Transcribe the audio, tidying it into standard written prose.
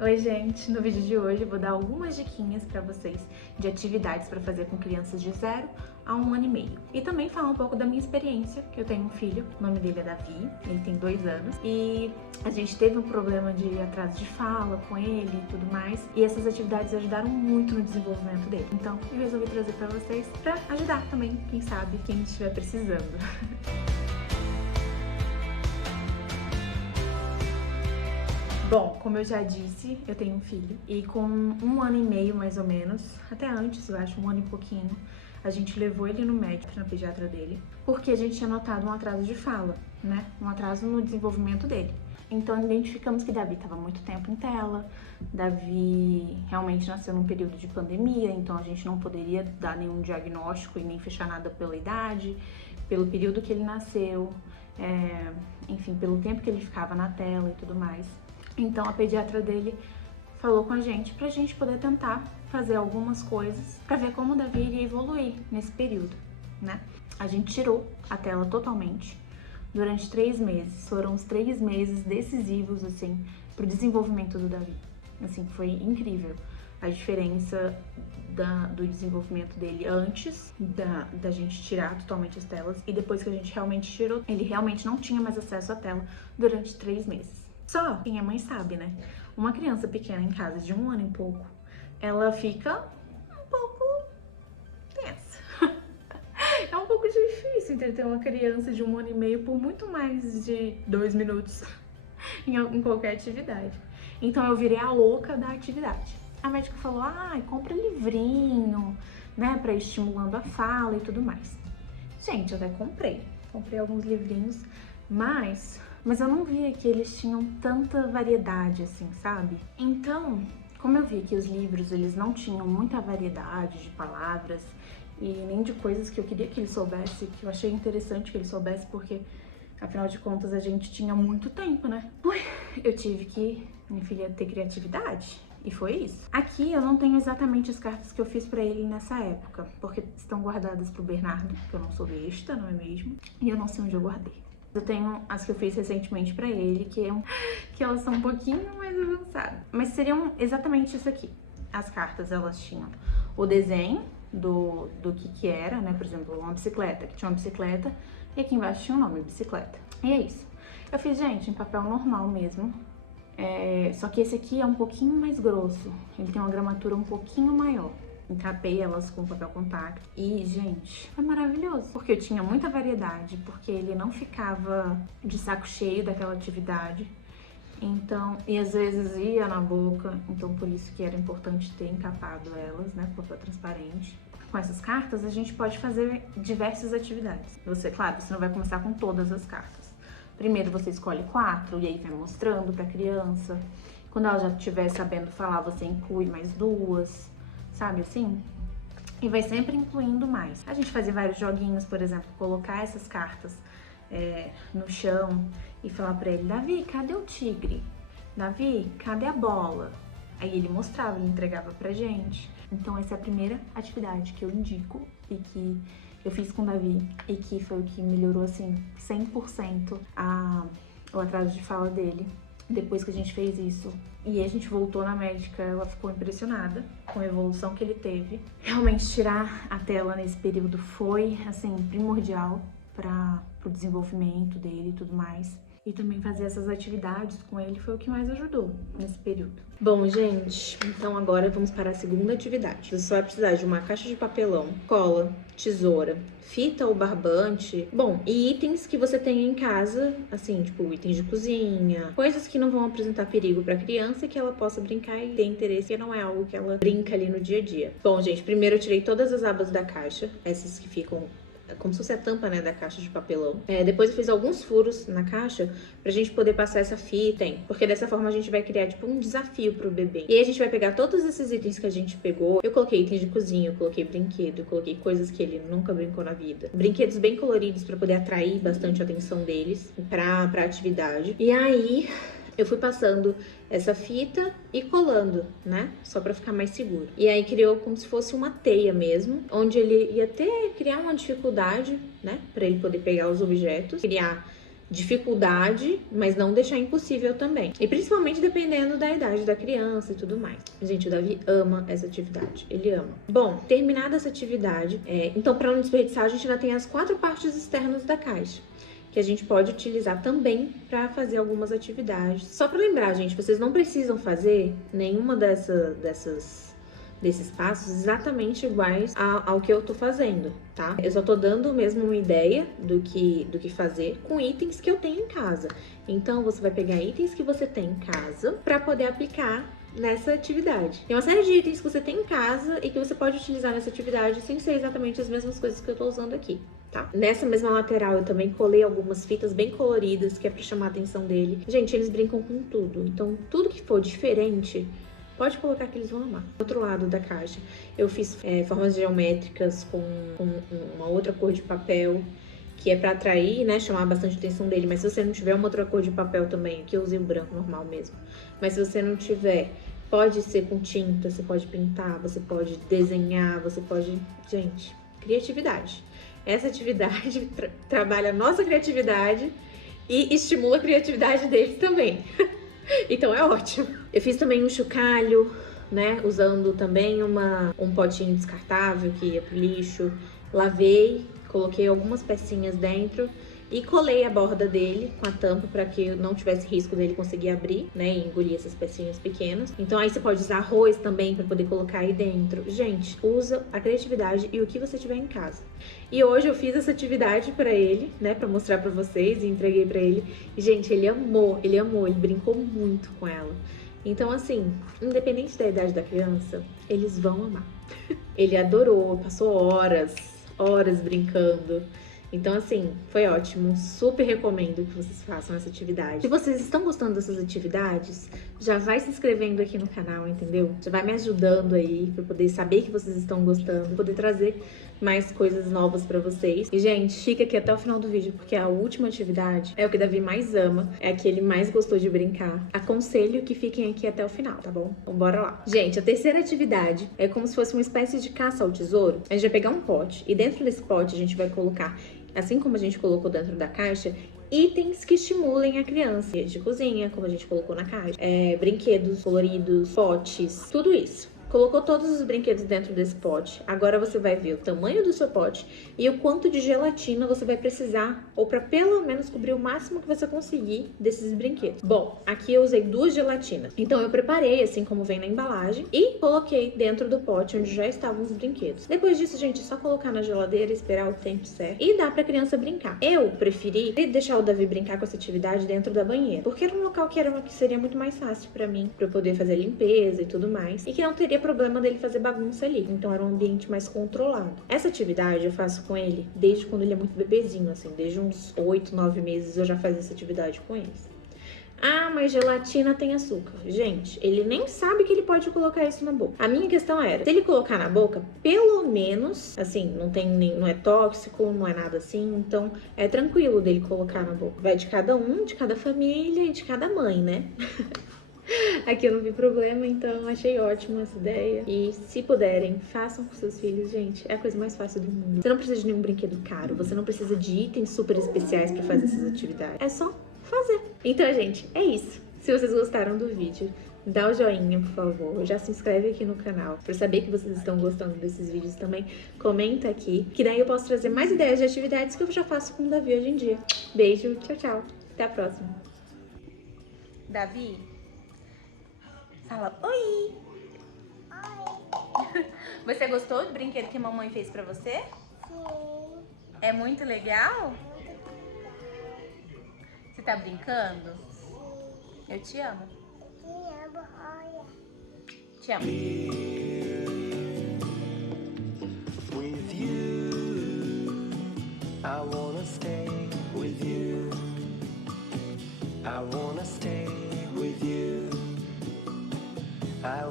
Oi, gente! No vídeo de hoje eu vou dar algumas diquinhas para vocês de atividades para fazer com crianças de 0 a 1 ano e meio. E também falar um pouco da minha experiência, que eu tenho um filho, o nome dele é Davi, ele tem 2 anos, e a gente teve um problema de atraso de fala com ele e tudo mais, e essas atividades ajudaram muito no desenvolvimento dele. Então eu resolvi trazer para vocês para ajudar também, quem sabe, quem estiver precisando. Bom, como eu já disse, eu tenho um filho e com 1 ano e meio mais ou menos, até antes, eu acho, 1 ano e pouquinho, a gente levou ele no médico, na pediatra dele, porque a gente tinha notado um atraso de fala, né? Um atraso no desenvolvimento dele. Então identificamos que Davi estava muito tempo em tela, Davi realmente nasceu num período de pandemia, então a gente não poderia dar nenhum diagnóstico e nem fechar nada pela idade, pelo período que ele nasceu, enfim, pelo tempo que ele ficava na tela e tudo mais. Então a pediatra dele falou com a gente pra gente poder tentar fazer algumas coisas pra ver como o Davi iria evoluir nesse período, né? A gente tirou a tela totalmente durante 3 meses. Foram os 3 meses decisivos, assim, pro desenvolvimento do Davi. Assim, foi incrível a diferença do desenvolvimento dele antes da gente tirar totalmente as telas e depois que a gente realmente tirou, ele realmente não tinha mais acesso à tela durante 3 meses. Só quem é mãe sabe, né? Uma criança pequena em casa de 1 ano e pouco, ela fica um pouco tensa. É um pouco difícil entreter uma criança de 1 ano e meio por muito mais de 2 minutos em qualquer atividade. Então eu virei a louca da atividade. A médica falou, compra livrinho, né, pra ir estimulando a fala e tudo mais. Gente, eu até comprei alguns livrinhos, mas eu não via que eles tinham tanta variedade assim, sabe? Então, como eu vi que os livros, eles não tinham muita variedade de palavras e nem de coisas que eu queria que ele soubesse, que eu achei interessante que ele soubesse, porque, afinal de contas, a gente tinha muito tempo, né? Eu tive que, minha filha, ter criatividade. E foi isso. Aqui eu não tenho exatamente as cartas que eu fiz pra ele nessa época, porque estão guardadas pro Bernardo, que eu não sou besta, não é mesmo? E eu não sei onde eu guardei. Eu tenho as que eu fiz recentemente pra ele, que elas são um pouquinho mais avançadas. Mas seriam exatamente isso aqui. As cartas, elas tinham o desenho do que era, né? Por exemplo, uma bicicleta, que tinha uma bicicleta, e aqui embaixo tinha o nome, bicicleta. E é isso. Eu fiz, gente, em papel normal mesmo. Só que esse aqui é um pouquinho mais grosso. Ele tem uma gramatura um pouquinho maior. Encapei elas com papel compacto e, gente, foi maravilhoso, porque eu tinha muita variedade, porque ele não ficava de saco cheio daquela atividade, então, e às vezes ia na boca, então por isso que era importante ter encapado elas, né, com papel transparente. Com essas cartas a gente pode fazer diversas atividades. Claro, você não vai começar com todas as cartas. Primeiro você escolhe 4 e aí vai mostrando pra criança. Quando ela já estiver sabendo falar, você inclui mais 2. Sabe assim? E vai sempre incluindo mais. A gente fazia vários joguinhos, por exemplo, colocar essas cartas no chão e falar pra ele, Davi, cadê o tigre? Davi, cadê a bola? Aí ele mostrava, ele entregava pra gente. Então essa é a primeira atividade que eu indico e que eu fiz com o Davi e que foi o que melhorou, assim, 100% o atraso de fala dele. Depois que a gente fez isso e a gente voltou na médica, ela ficou impressionada com a evolução que ele teve. Realmente tirar a tela nesse período foi, assim, primordial para o desenvolvimento dele e tudo mais. E também fazer essas atividades com ele foi o que mais ajudou nesse período. Bom, gente, então agora vamos para a segunda atividade. Você só vai precisar de uma caixa de papelão, cola, tesoura, fita ou barbante, bom, e itens que você tenha em casa, assim, tipo itens de cozinha, coisas que não vão apresentar perigo para a criança e que ela possa brincar e ter interesse, que não é algo que ela brinca ali no dia a dia. Bom, gente, primeiro eu tirei todas as abas da caixa, essas que ficam como se fosse a tampa, né, da caixa de papelão. Depois eu fiz alguns furos na caixa pra gente poder passar essa fita, porque dessa forma a gente vai criar, tipo, um desafio pro bebê. E aí a gente vai pegar todos esses itens que a gente pegou. Eu coloquei itens de cozinha, eu coloquei brinquedo, eu coloquei coisas que ele nunca brincou na vida. Brinquedos bem coloridos pra poder atrair bastante a atenção deles pra atividade. E aí eu fui passando essa fita e colando, né? Só pra ficar mais seguro. E aí criou como se fosse uma teia mesmo, onde ele ia criar uma dificuldade, né? Pra ele poder pegar os objetos, criar dificuldade, mas não deixar impossível também. E principalmente dependendo da idade da criança e tudo mais. Gente, o Davi ama essa atividade. Ele ama. Bom, terminada essa atividade, então para não desperdiçar, a gente ainda tem as 4 partes externas da caixa, que a gente pode utilizar também para fazer algumas atividades. Só para lembrar, gente, vocês não precisam fazer nenhuma desses passos exatamente iguais ao que eu tô fazendo, tá? Eu só tô dando mesmo uma ideia do que fazer com itens que eu tenho em casa. Então, você vai pegar itens que você tem em casa para poder aplicar nessa atividade. Tem uma série de itens que você tem em casa e que você pode utilizar nessa atividade sem ser exatamente as mesmas coisas que eu tô usando aqui, tá? Nessa mesma lateral eu também colei algumas fitas bem coloridas, que é pra chamar a atenção dele. Gente, eles brincam com tudo, então tudo que for diferente, pode colocar que eles vão amar. Do outro lado da caixa, eu fiz formas geométricas com uma outra cor de papel, que é pra atrair, né, chamar bastante a atenção dele. Mas se você não tiver uma outra cor de papel também, aqui eu usei o branco normal mesmo. Mas se você não tiver, pode ser com tinta, você pode pintar, você pode desenhar, você pode... Gente, criatividade. Essa atividade trabalha a nossa criatividade e estimula a criatividade deles também. Então é ótimo. Eu fiz também um chocalho, né? Usando também um potinho descartável que ia pro lixo. Lavei, coloquei algumas pecinhas dentro e colei a borda dele com a tampa para que não tivesse risco dele conseguir abrir, né? E engolir essas pecinhas pequenas. Então aí você pode usar arroz também para poder colocar aí dentro. Gente, usa a criatividade e o que você tiver em casa. E hoje eu fiz essa atividade para ele, né? Para mostrar para vocês e entreguei para ele. E, gente, ele amou, ele brincou muito com ela. Então, assim, independente da idade da criança, eles vão amar. Ele adorou, passou horas brincando. Então, assim, foi ótimo. Super recomendo que vocês façam essa atividade. Se vocês estão gostando dessas atividades, já vai se inscrevendo aqui no canal, entendeu? Já vai me ajudando aí pra poder saber que vocês estão gostando, poder trazer mais coisas novas pra vocês. E, gente, fica aqui até o final do vídeo, porque a última atividade é o que o Davi mais ama, é a que ele mais gostou de brincar. Aconselho que fiquem aqui até o final, tá bom? Então, bora lá. Gente, a terceira atividade é como se fosse uma espécie de caça ao tesouro. A gente vai pegar um pote e dentro desse pote a gente vai colocar, assim como a gente colocou dentro da caixa, itens que estimulem a criança. De cozinha, como a gente colocou na caixa. Brinquedos coloridos, potes, tudo isso. Colocou todos os brinquedos dentro desse pote. Agora você vai ver o tamanho do seu pote e o quanto de gelatina você vai precisar, ou para pelo menos cobrir o máximo que você conseguir desses brinquedos. Bom, aqui eu usei 2 gelatinas. Então eu preparei assim como vem na embalagem e coloquei dentro do pote onde já estavam os brinquedos. Depois disso, gente, é só colocar na geladeira e esperar o tempo certo e dá pra criança brincar. Eu preferi deixar o Davi brincar com essa atividade dentro da banheira, porque era um local que seria muito mais fácil pra mim, pra eu poder fazer limpeza e tudo mais, e que não teria problema dele fazer bagunça ali. Então era um ambiente mais controlado. Essa atividade eu faço com ele desde quando ele é muito bebezinho, assim, desde uns 8, 9 meses eu já fazia essa atividade com eles. Ah, mas gelatina tem açúcar. Gente, ele nem sabe que ele pode colocar isso na boca. A minha questão era, se ele colocar na boca, pelo menos, assim, não é tóxico, não é nada assim, então é tranquilo dele colocar na boca. Vai de cada um, de cada família e de cada mãe, né? Aqui eu não vi problema, então achei ótima essa ideia. E se puderem, façam com seus filhos, gente. É a coisa mais fácil do mundo. Você não precisa de nenhum brinquedo caro, você não precisa de itens super especiais pra fazer essas atividades. É só fazer. Então, gente, é isso. Se vocês gostaram do vídeo, dá o joinha, por favor. Já se inscreve aqui no canal pra saber que vocês estão gostando desses vídeos também. Comenta aqui, que daí eu posso trazer mais ideias de atividades que eu já faço com o Davi hoje em dia. Beijo, tchau, tchau. Até a próxima. Davi, fala oi! Oi! Você gostou do brinquedo que a mamãe fez pra você? Sim. É muito legal? Você tá brincando? Eu te amo. Olha. Te amo. With you, I wanna stay with you. I wanna stay with you. I